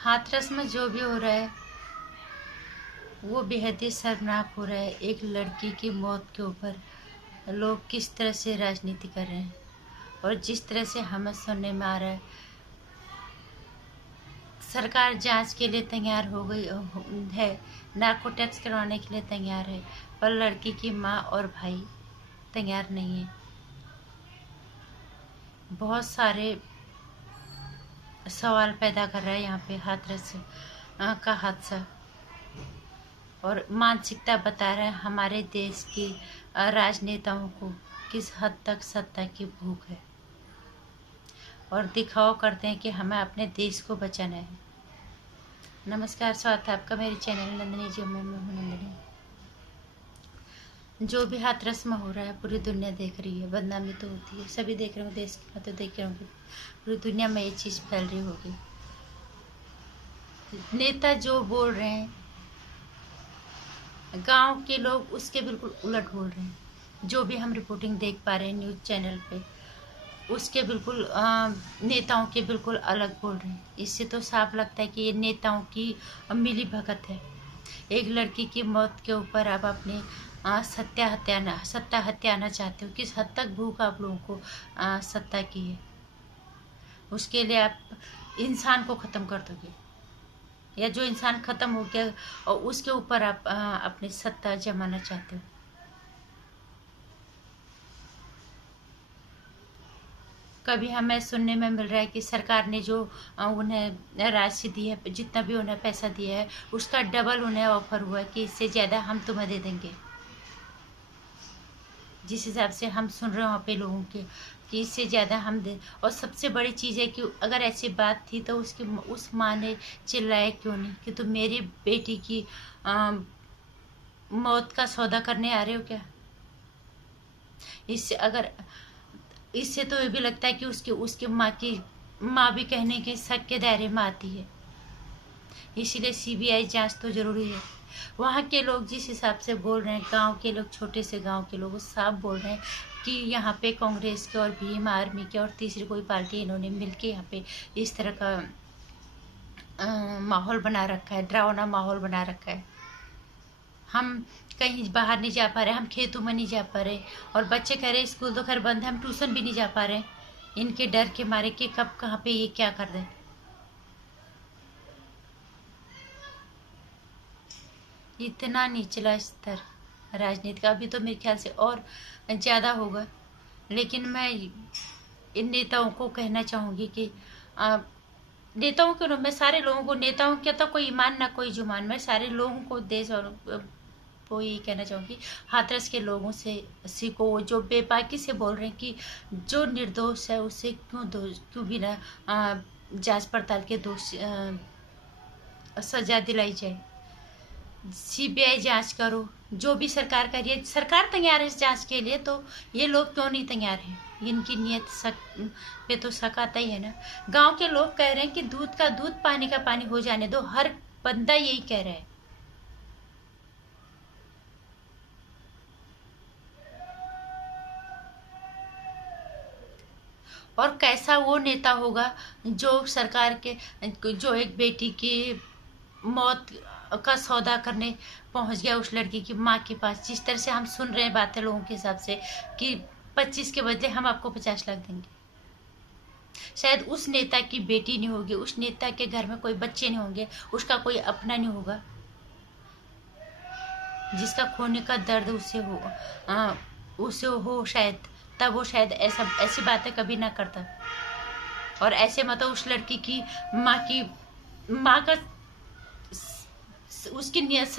हाथरस में जो भी हो रहा है वो बेहद ही शर्मनाक हो रहा है। एक लड़की की मौत के ऊपर लोग किस तरह से राजनीति कर रहे हैं और जिस तरह से हमें सुनने में आ रहा है, सरकार जांच के लिए तैयार हो गई है, नार्को टेस्ट करवाने के लिए तैयार है, पर लड़की की माँ और भाई तैयार नहीं है। बहुत सारे सवाल पैदा कर रहा है यहाँ पे हाथरस का हादसा, और मानसिकता बता रहा है हमारे देश के राजनेताओं को किस हद तक सत्ता की भूख है, और दिखावा करते हैं कि हमें अपने देश को बचाना है। नमस्कार, स्वागत है आपका मेरे चैनल नंदिनी जी में। मैं हूं नंदिनी। जो भी हाथरस में हो रहा है पूरी दुनिया देख रही है, बदनामी तो होती है, सभी देख रहे होंगे, देश की बातें देख रहे होंगे, पूरी दुनिया में ये चीज़ फैल रही होगी। नेता जो बोल रहे हैं, गांव के लोग उसके बिल्कुल उलट बोल रहे हैं। जो भी हम रिपोर्टिंग देख पा रहे हैं न्यूज़ चैनल पे, उसके बिल्कुल नेताओं के बिल्कुल अलग बोल रहे हैं। इससे तो साफ लगता है कि ये नेताओं की मिली भगत है। एक लड़की की मौत के ऊपर आप अपने सत्ता हत्याना चाहते हो। किस हद तक भूख आप लोगों को सत्ता की है, उसके लिए आप इंसान को ख़त्म कर दोगे, या जो इंसान ख़त्म हो गया और उसके ऊपर आप अपनी सत्ता जमाना चाहते हो। कभी हमें सुनने में मिल रहा है कि सरकार ने जो उन्हें राशि दी है, जितना भी उन्हें पैसा दिया है, उसका डबल उन्हें ऑफर हुआ है कि इससे ज़्यादा हम तुम्हें दे देंगे। जिस हिसाब से हम सुन रहे हैं वहाँ पे लोगों के कि इससे ज़्यादा हम दे। और सबसे बड़ी चीज़ है कि अगर ऐसी बात थी तो उस माँ ने चिल्लाया क्यों नहीं कि तुम मेरी बेटी की मौत का सौदा करने आ रहे हो क्या। इससे तो ये भी लगता है कि उसके माँ भी कहने के शक के दायरे में आती है। इसीलिए सीबीआई जांच तो जरूरी है। वहाँ के लोग जिस हिसाब से बोल रहे हैं, गांव के लोग, छोटे से गांव के लोग साफ बोल रहे हैं कि यहाँ पे कांग्रेस के और भीम आर्मी के और तीसरी कोई पार्टी, इन्होंने मिलके यहाँ पे इस तरह का माहौल बना रखा है, डरावना माहौल बना रखा है। हम कहीं बाहर नहीं जा पा रहे, हम खेतों में नहीं जा पा रहे, और बच्चे कह रहे स्कूल तो खैर बंद है, हम ट्यूशन भी नहीं जा पा रहे इनके डर के मारे कि कब कहाँ पे ये क्या कर दें। इतना निचला स्तर राजनीति का अभी तो मेरे ख्याल से और ज़्यादा होगा। लेकिन मैं इन नेताओं को कहना चाहूँगी कि नेताओं के मैं सारे लोगों को, नेताओं के तो कोई ईमान ना कोई जुमान, मैं सारे लोगों को, देश और वो ये कहना चाहूँगी, हाथरस के लोगों से सीखो। वो जो बेबाकी से बोल रहे हैं कि जो निर्दोष है उसे क्यों बिना जांच पड़ताल के सजा दिलाई जाए। सीबीआई जांच करो। जो भी सरकार कर रही है, सरकार तैयार है इस जांच के लिए, तो ये लोग क्यों नहीं तैयार हैं। इनकी नीयत पे तो शक आता ही है ना। गांव के लोग कह रहे हैं कि दूध का दूध, पानी का पानी हो जाने दो। हर बंदा यही कह रहा है। और कैसा वो नेता होगा जो सरकार के, जो एक बेटी की मौत का सौदा करने पहुंच गया उस लड़की की माँ के पास। जिस तरह से हम सुन रहे हैं बातें लोगों के हिसाब से कि 25 के बदले हम आपको 50 लाख देंगे। शायद उस नेता की बेटी नहीं होगी, उस नेता के घर में कोई बच्चे नहीं होंगे, उसका कोई अपना नहीं होगा जिसका खोने का दर्द उसे हो शायद, तब वो शायद ऐसी बातें कभी ना करता। और ऐसे मतलब उस लड़की की माँ का उसकी नीयत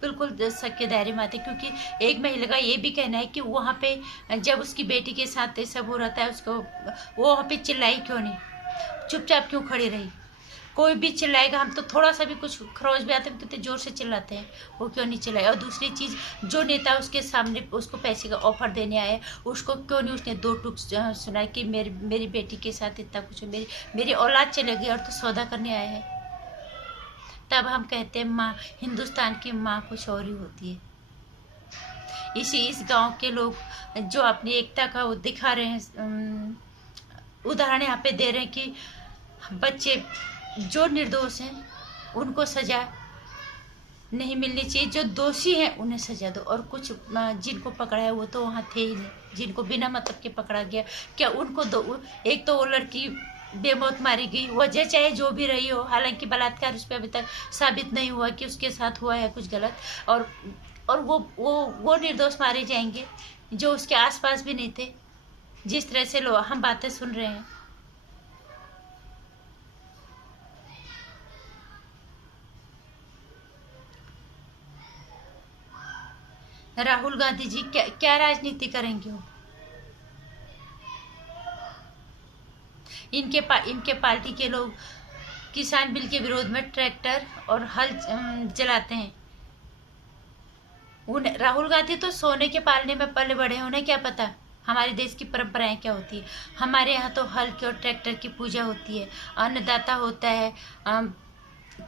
बिल्कुल शक के दायरे में आते। क्योंकि एक महिला का ये भी कहना है कि वहाँ पे जब उसकी बेटी के साथ ये सब हो रहा है, उसको वो वहाँ पे चिल्लाई क्यों नहीं, चुपचाप क्यों खड़ी रही। कोई भी चिल्लाएगा, हम तो थोड़ा सा भी कुछ खरोच भी आते हैं तो जोर से चिल्लाते हैं, वो क्यों नहीं चिल्लाए। और दूसरी चीज़, जो नेता उसके सामने उसको पैसे का ऑफर देने आए, उसको क्यों नहीं उसने दो टूक सुनाए कि मेरी बेटी के साथ इतना कुछ, मेरी औलाद चलेगी और तो सौदा करने आए हैं। तब हम कहते हैं माँ, हिंदुस्तान की माँ कुछ और ही होती है। इस गांव के लोग जो अपनी एकता का वो दिखा रहे हैं, उदाहरण यहाँ पे दे रहे हैं कि बच्चे जो निर्दोष हैं उनको सजा नहीं मिलनी चाहिए, जो दोषी हैं उन्हें सजा दो। और कुछ जिनको पकड़ा है वो तो वहाँ थे ही नहीं, जिनको बिना मतलब के पकड़ा गया, क्या उनको दो? एक तो वो लड़की बेमौत मारी गई, वजह चाहे जो भी रही हो, हालांकि बलात्कार उस पर अभी तक साबित नहीं हुआ कि उसके साथ हुआ है कुछ गलत, और वो निर्दोष मारे जाएंगे जो उसके आसपास भी नहीं थे। जिस तरह से लोग हम बातें सुन रहे हैं, राहुल गांधी जी क्या क्या राजनीति करेंगे वो? इनके पार्टी के लोग किसान बिल के विरोध में ट्रैक्टर और हल चलाते हैं। राहुल गांधी तो सोने के पालने में पले बड़े हैं, उन्हें क्या पता हमारे देश की परंपराएं क्या होती है। हमारे यहाँ तो हल की और ट्रैक्टर की पूजा होती है, अन्नदाता होता है,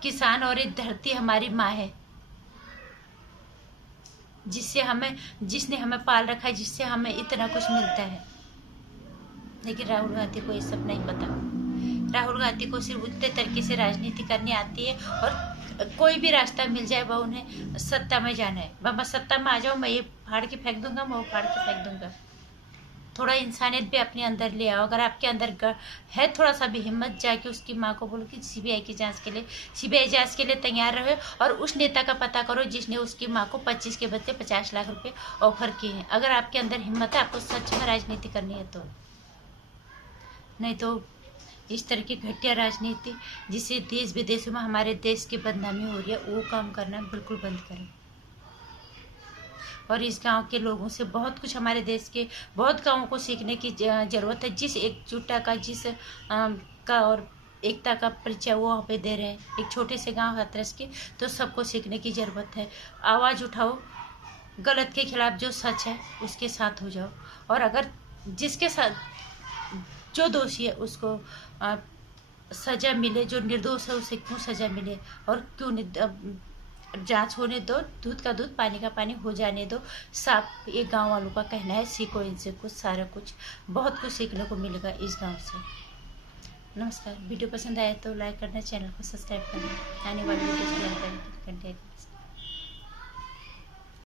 किसान, और ये धरती हमारी माँ है जिसने हमें पाल रखा है, जिससे हमें इतना कुछ मिलता है। लेकिन राहुल गांधी को ये सब नहीं पता। राहुल गांधी को सिर्फ उतने तरीके से राजनीति करनी आती है, और कोई भी रास्ता मिल जाए वह उन्हें सत्ता में जाना है। बाबा सत्ता में आ जाओ, मैं ये फाड़ के फेंक दूंगा, मैं वो फाड़ के फेंक दूंगा। थोड़ा इंसानियत भी अपने अंदर ले आओ। अगर आपके अंदर है थोड़ा सा भी हिम्मत, जाके उसकी माँ को बोलो कि सीबीआई की जांच के लिए, सीबीआई जांच के लिए तैयार रहे, और उस नेता का पता करो जिसने उसकी माँ को 25 के बदले 50 लाख रुपए ऑफर किए हैं। अगर आपके अंदर हिम्मत है, आपको सच में राजनीति करनी है तो। नहीं तो इस तरह की घटिया राजनीति जिससे देश विदेशों में हमारे देश की बदनामी हो रही है, वो काम करना बिल्कुल बंद करें। और इस गांव के लोगों से बहुत कुछ, हमारे देश के बहुत गांवों को सीखने की जरूरत है। जिस एकजुटता का, का और एकता का परिचय वो वहाँ पे दे रहे हैं, एक छोटे से गांव हाथरस के, तो सबको सीखने की जरूरत है। आवाज़ उठाओ, गलत के खिलाफ जो सच है उसके साथ हो जाओ। और अगर जिसके साथ जो दोषी है उसको सजा मिले, जो निर्दोष है उसे क्यों सजा मिले, और क्यों जांच होने दो, दूध का दूध पानी का पानी हो जाने दो साफ। ये गांव वालों का कहना है। सीखो इनसे कुछ, सारा कुछ, बहुत कुछ सीखने को मिलेगा इस गांव से। नमस्कार। वीडियो पसंद आया तो लाइक करना, चैनल को सब्सक्राइब करना, आने वाली वीडियो की जानकारी